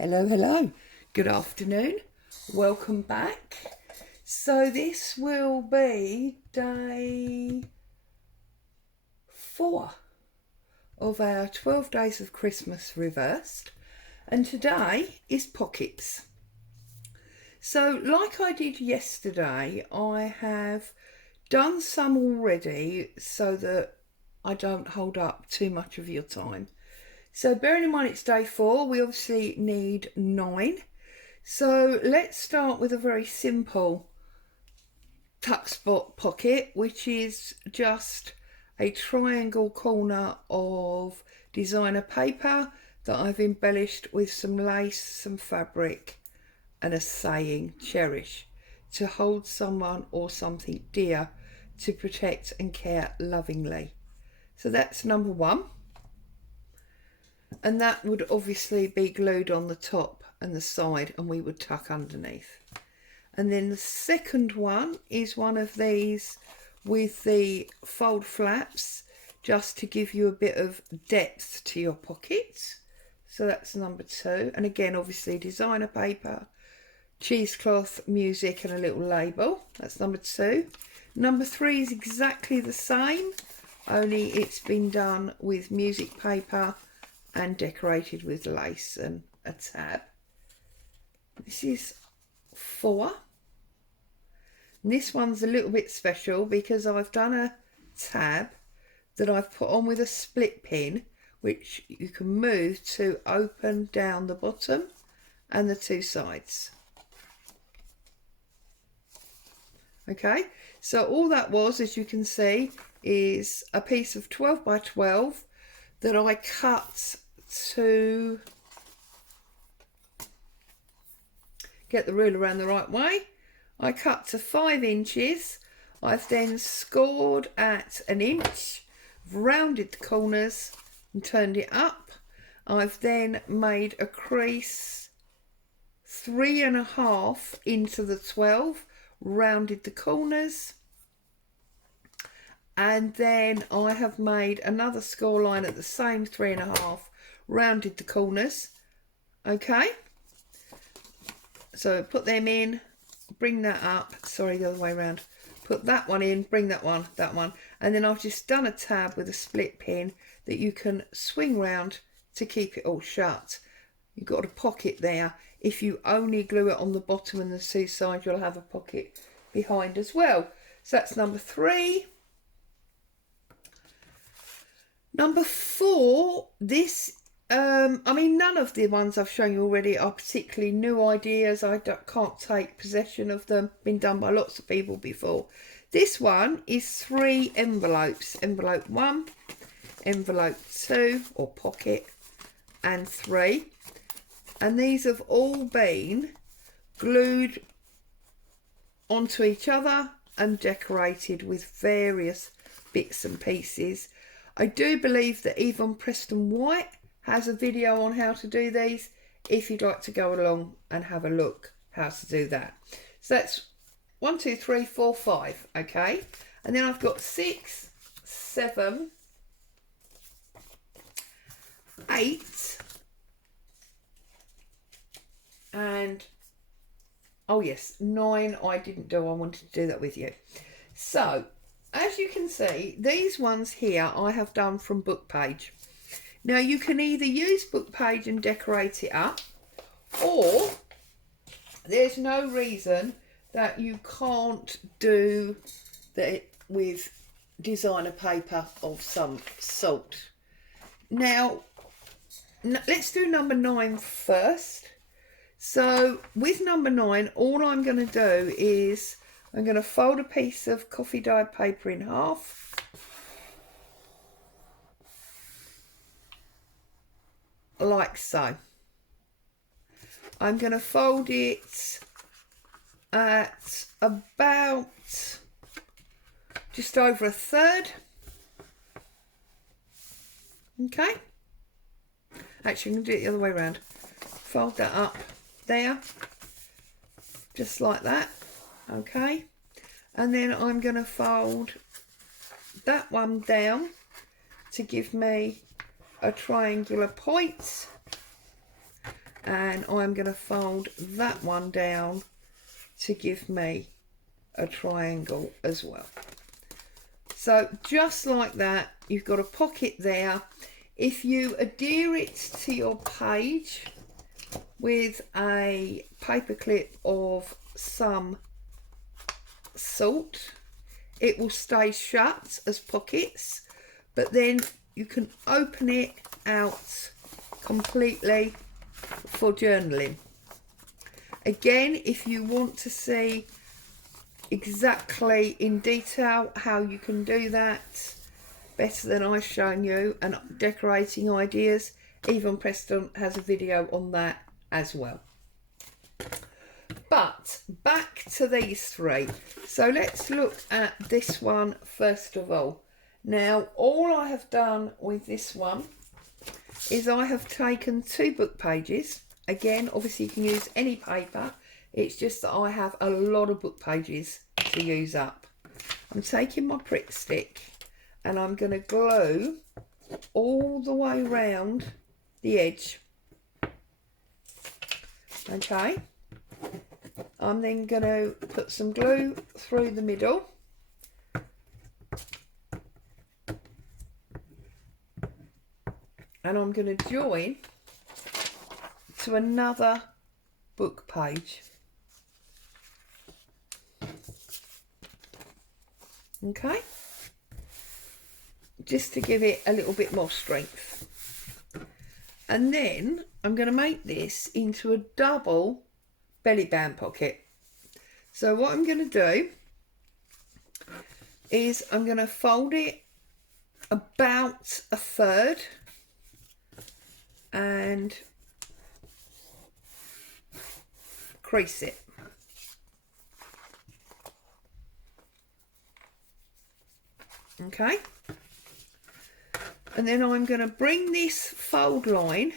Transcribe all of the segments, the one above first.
Hello, hello. Good afternoon. Welcome back. So this will be day 4 of our 12 days of Christmas reversed. And today is pockets. So like I did yesterday, I have done some already so that I don't hold up too much of your time. So bearing in mind it's day 4, we obviously need 9. So let's start with a very simple tuck spot pocket, which is just a triangle corner of designer paper that I've embellished with some lace, some fabric and a saying, cherish, to hold someone or something dear, to protect and care lovingly. So that's number 1. And that would obviously be glued on the top and the side, and we would tuck underneath. And then the second one is one of these with the fold flaps, just to give you a bit of depth to your pockets. So that's number 2. And again, obviously designer paper, cheesecloth, music and a little label. That's number 2. Number 3 is exactly the same, only it's been done with music paper and decorated with lace and a tab. This is 4. And this one's a little bit special because I've done a tab that I've put on with a split pin, which you can move to open down the bottom and the 2 sides. Okay, so all that was, as you can see, is a piece of 12 by 12 that I cut to get the ruler around the right way. I cut to 5 inches. I've then scored at 1 inch, rounded the corners and turned it up. I've then made a crease 3.5 into the 12, rounded the corners, and then I have made another score line at the same 3.5, rounded the corners. Okay, so put them in, bring that up, sorry, the other way around, put that one in, bring that one, and then I've just done a tab with a split pin that you can swing round to keep it all shut. You've got a pocket there. If you only glue it on the bottom and the 2 sides, you'll have a pocket behind as well. So that's number 3. Number 4, this, I mean, none of the ones I've shown you already are particularly new ideas. I can't take possession of them. Been done by lots of people before. This one is 3 envelopes. Envelope 1, envelope 2, or pocket, and 3. And these have all been glued onto each other and decorated with various bits and pieces. I do believe that Yvonne Preston White has a video on how to do these, if you'd like to go along and have a look how to do that. So that's 1, 2, 3, 4, 5, okay? And then I've got 6, 7, 8, and oh yes, 9 I didn't do. I wanted to do that with you. So as you can see, these ones here I have done from Bookpage. Now you can either use Bookpage and decorate it up, or there's no reason that you can't do that with designer paper of some sort. Now let's do number 9 first. So with number 9, all I'm going to do is I'm going to fold a piece of coffee dyed paper in half. Like so. I'm going to fold it at about just over 1/3. Okay. Actually, I'm going to do it the other way around. Fold that up there, just like that. Okay, and then I'm going to fold that one down to give me a triangular point, and I'm going to fold that one down to give me a triangle as well. So just like that, you've got a pocket there. If you adhere it to your page with a paper clip of some sort, it will stay shut as pockets, but then you can open it out completely for journaling. Again, if you want to see exactly in detail how you can do that better than I've shown you, and decorating ideas, Yvonne Preston has a video on that as well. But back to these three. So let's look at this one first of all. Now, all I have done with this one is I have taken 2 book pages. Again, obviously you can use any paper. It's just that I have a lot of book pages to use up. I'm taking my Pritt stick and I'm going to glue all the way around the edge. Okay. I'm then going to put some glue through the middle. And I'm going to join to another book page. Okay, just to give it a little bit more strength. And then I'm going to make this into a double belly band pocket. So what I'm going to do is I'm going to fold it about a third and crease it. Okay, and then I'm going to bring this fold line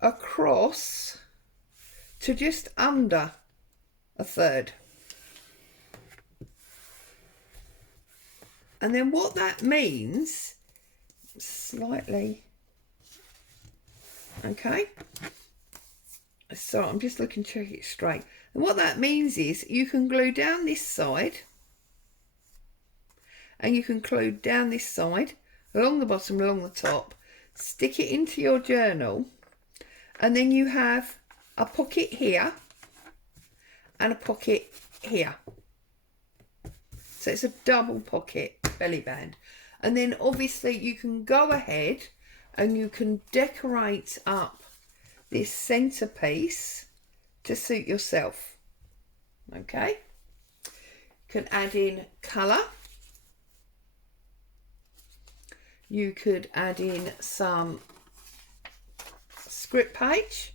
across to just under a third. And then what that means, slightly, okay, so I'm just looking to check it straight. And what that means is you can glue down this side and you can glue down this side, along the bottom, along the top, stick it into your journal, and then you have a pocket here and a pocket here. So it's a double pocket belly band. And then obviously you can go ahead and you can decorate up this centerpiece to suit yourself. Okay, you can add in colour. You could add in some script page,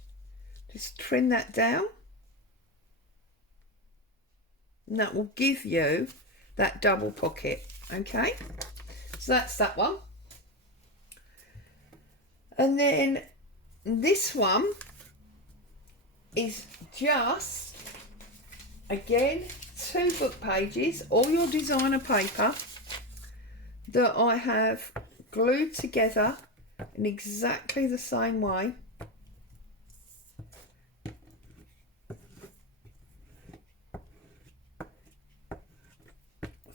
just trim that down, and that will give you that double pocket. Okay, so that's that one. And then this one is just, again, 2 book pages, all your designer paper that I have glued together in exactly the same way.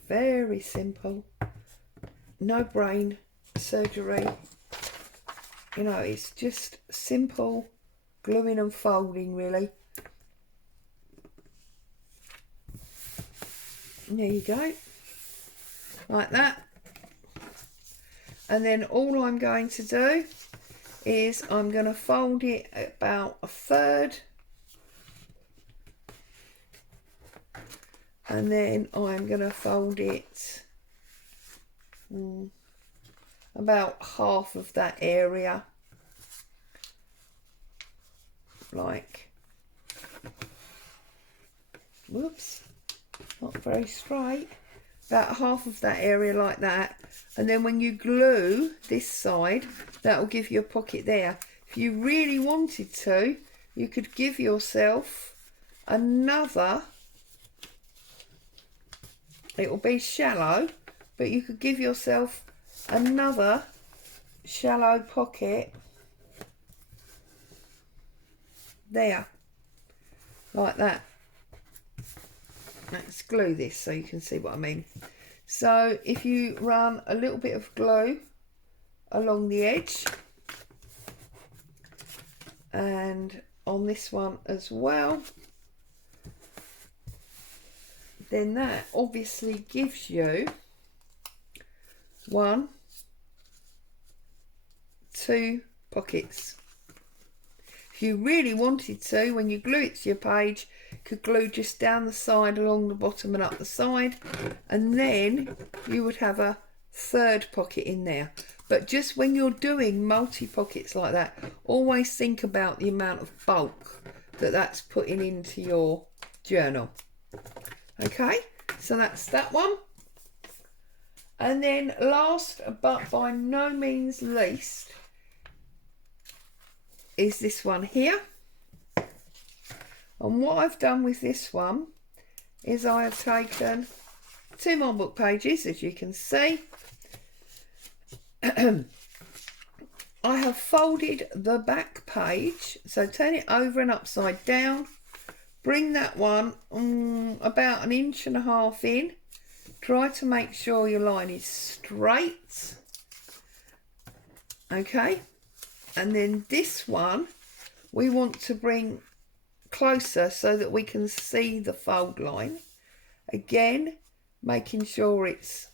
Very simple, no brain surgery, you know, it's just simple gluing and folding really. And there you go, like that. And then all I'm going to do is I'm going to fold it about a third, and then I'm going to fold it about half of that area, like, whoops, not very straight, about half of that area like that. And then when you glue this side, that will give you a pocket there. If you really wanted to, you could give yourself another, it will be shallow, but you could give yourself another shallow pocket there, like that. Let's glue this so you can see what I mean. So if you run a little bit of glue along the edge and on this one as well, then that obviously gives you 1, 2 pockets. If you really wanted to, when you glue it to your page, you could glue just down the side, along the bottom and up the side, and then you would have a 3rd pocket in there. But just when you're doing multi-pockets like that, always think about the amount of bulk that that's putting into your journal. Okay, so that's that one. And then last but by no means least is this one here. And what I've done with this one is I have taken 2 more book pages, as you can see. I have folded the back page, so turn it over and upside down. Bring that one about 1.5 inches in. Try to make sure your line is straight. Okay. And then this one, we want to bring closer so that we can see the fold line. Again, making sure it's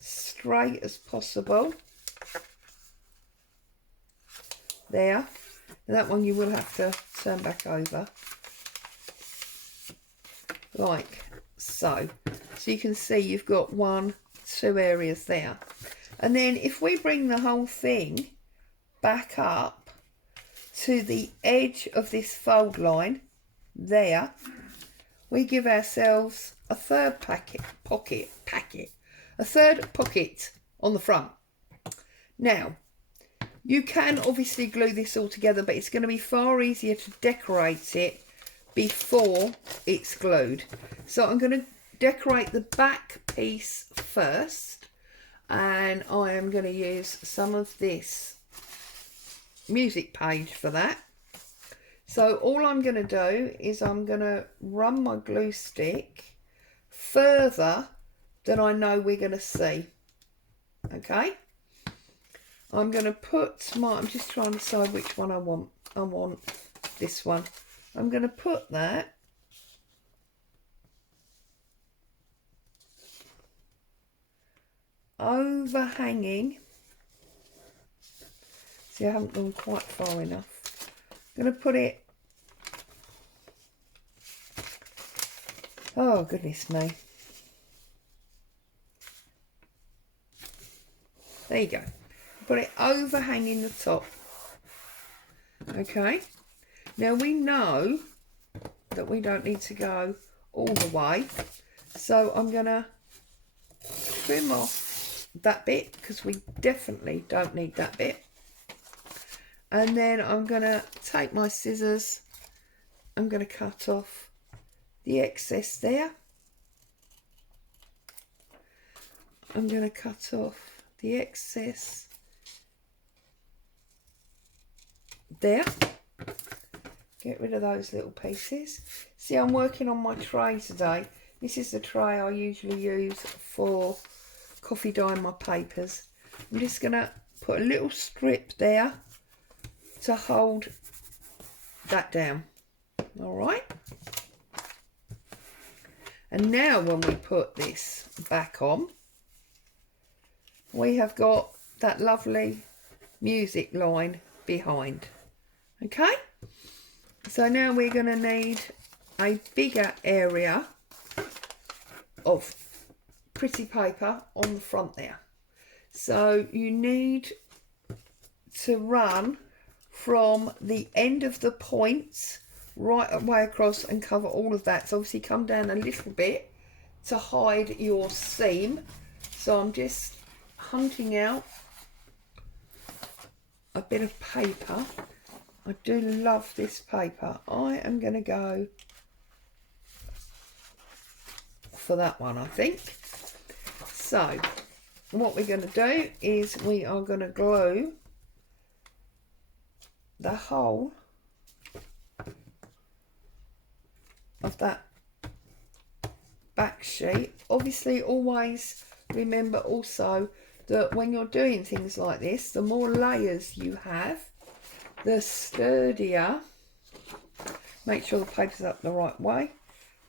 straight as possible. There. And that one you will have to turn back over. Like so. So you can see you've got 1, 2 areas there. And then if we bring the whole thing back up to the edge of this fold line there, we give ourselves a 3rd pocket on the front. Now you can obviously glue this all together, but it's going to be far easier to decorate it before it's glued. So I'm going to decorate the back piece first, and I am going to use some of this music page for that. So all I'm going to do is I'm going to run my glue stick further than I know we're going to see. Okay, I'm going to put my, I'm just trying to decide which one I want. I want this one. I'm going to put that overhanging. See, I haven't gone quite far enough. I'm going to put it, oh goodness me, there you go. Put it overhanging the top. Okay, now we know that we don't need to go all the way, so I'm going to trim off that bit because we definitely don't need that bit. And then I'm going to take my scissors, I'm going to cut off the excess there. I'm going to cut off the excess there. Get rid of those little pieces. See, I'm working on my tray today. This is the tray I usually use for coffee dyeing my papers. I'm just going to put a little strip there to hold that down. All right. And now when we put this back on, we have got that lovely music line behind. Okay. So now we're going to need a bigger area of pretty paper on the front there. So you need to run from the end of the points right way across and cover all of that. So obviously come down a little bit to hide your seam. So I'm just hunting out a bit of paper. I do love this paper. I am going to go for that one, I think. So what we're going to do is we are going to glue the whole of that back sheet. Obviously, always remember also that when you're doing things like this, the more layers you have, the sturdier, make sure the paper's up the right way,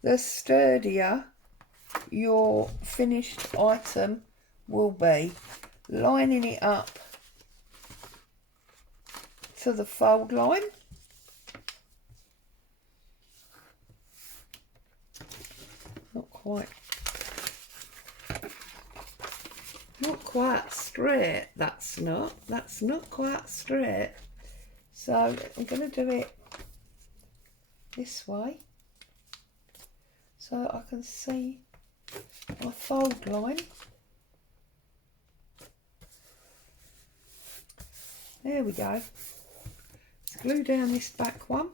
the sturdier your finished item will be. Lining it up to the fold line. Not quite straight. That's not quite straight. So I'm going to do it this way so I can see my fold line. There we go. Let's glue down this back one.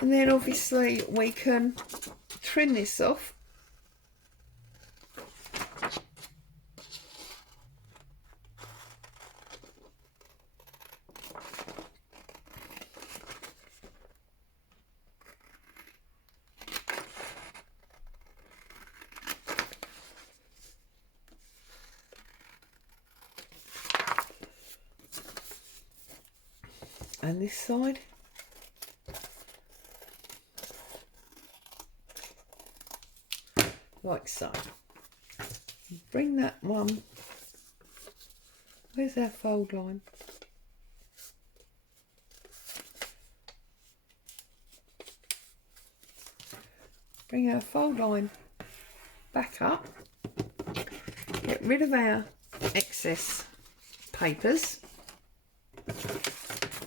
And then obviously we can trim this off. And this side. Like so. Bring that one. Where's our fold line? Bring our fold line back up. Get rid of our excess papers.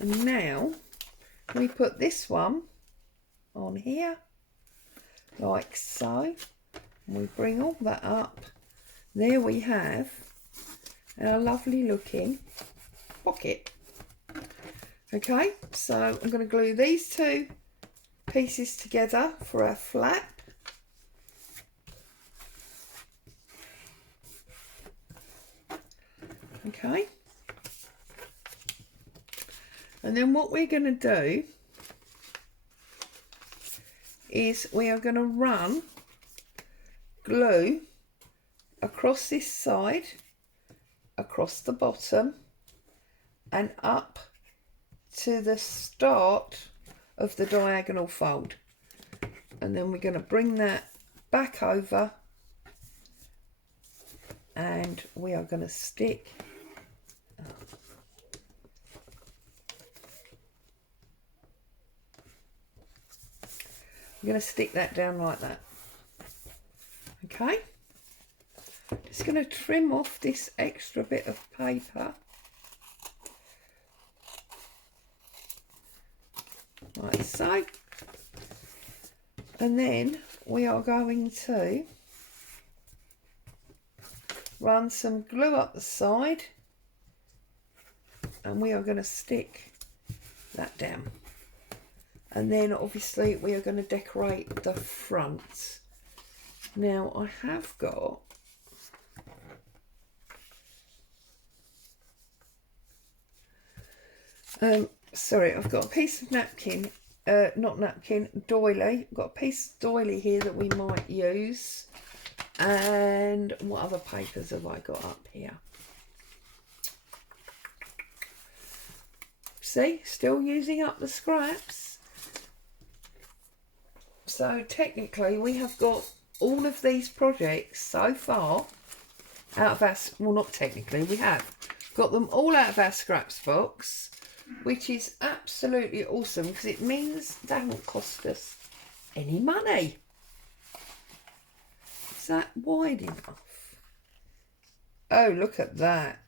And now we put this one on here like so. And we bring all that up. There we have our lovely looking pocket. Okay, so I'm going to glue these two pieces together for our flap. Okay. And then what we're going to do is we are going to run glue across this side, across the bottom, and up to the start of the diagonal fold. And then we're going to bring that back over and we are going to stick I'm going to stick that down like that. Okay, just going to trim off this extra bit of paper like so, and then we are going to run some glue up the side and we are going to stick that down, and then obviously we are going to decorate the front. Now I have got sorry, I've got a piece of napkin, not napkin, doily. I've got a piece of doily here that we might use. And what other papers have I got up here? See, still using up the scraps. So technically we have got all of these projects so far out of our, well, not technically, we have got them all out of our scraps box, which is absolutely awesome because it means they haven't cost us any money. Is that wide enough? Oh, look at that.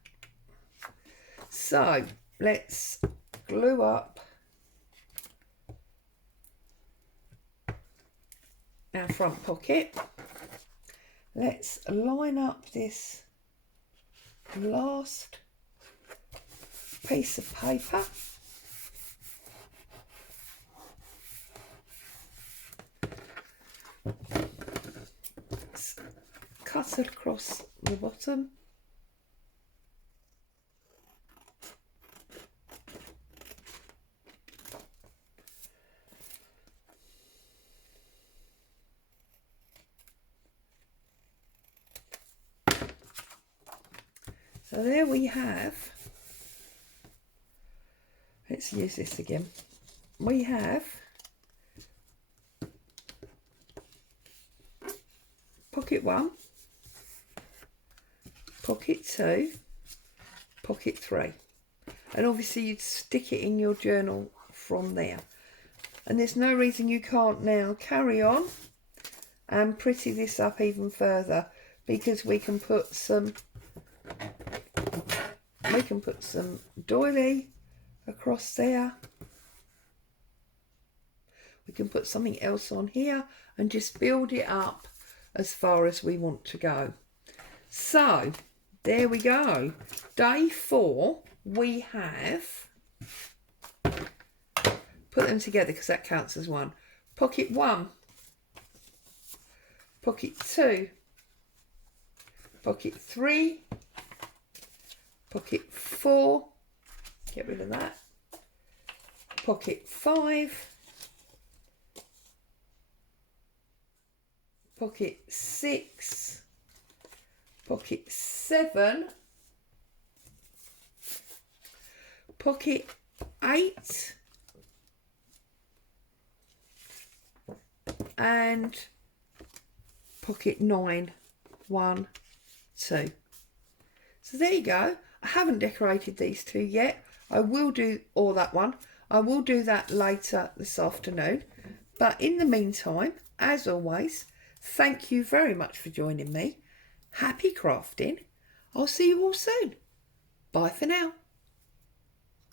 So let's glue up our front pocket. Let's line up this last piece of paper. Let's cut it across the bottom. So there we have, let's use this again. We have pocket 1, pocket 2, pocket 3. And obviously you'd stick it in your journal from there. And there's no reason you can't now carry on and pretty this up even further, because we can put some doily across there. We can put something else on here and just build it up as far as we want to go. So there we go. Day 4, we have, put them together because that counts as one. Pocket 1, pocket 2, pocket 3, pocket 4, get rid of that, pocket 5, pocket 6, pocket 7, pocket 8, and pocket 9. 1, 2. So there you go. I haven't decorated these two yet. I will do, or that one. I will do that later this afternoon. But in the meantime, as always, thank you very much for joining me. Happy crafting. I'll see you all soon. Bye for now.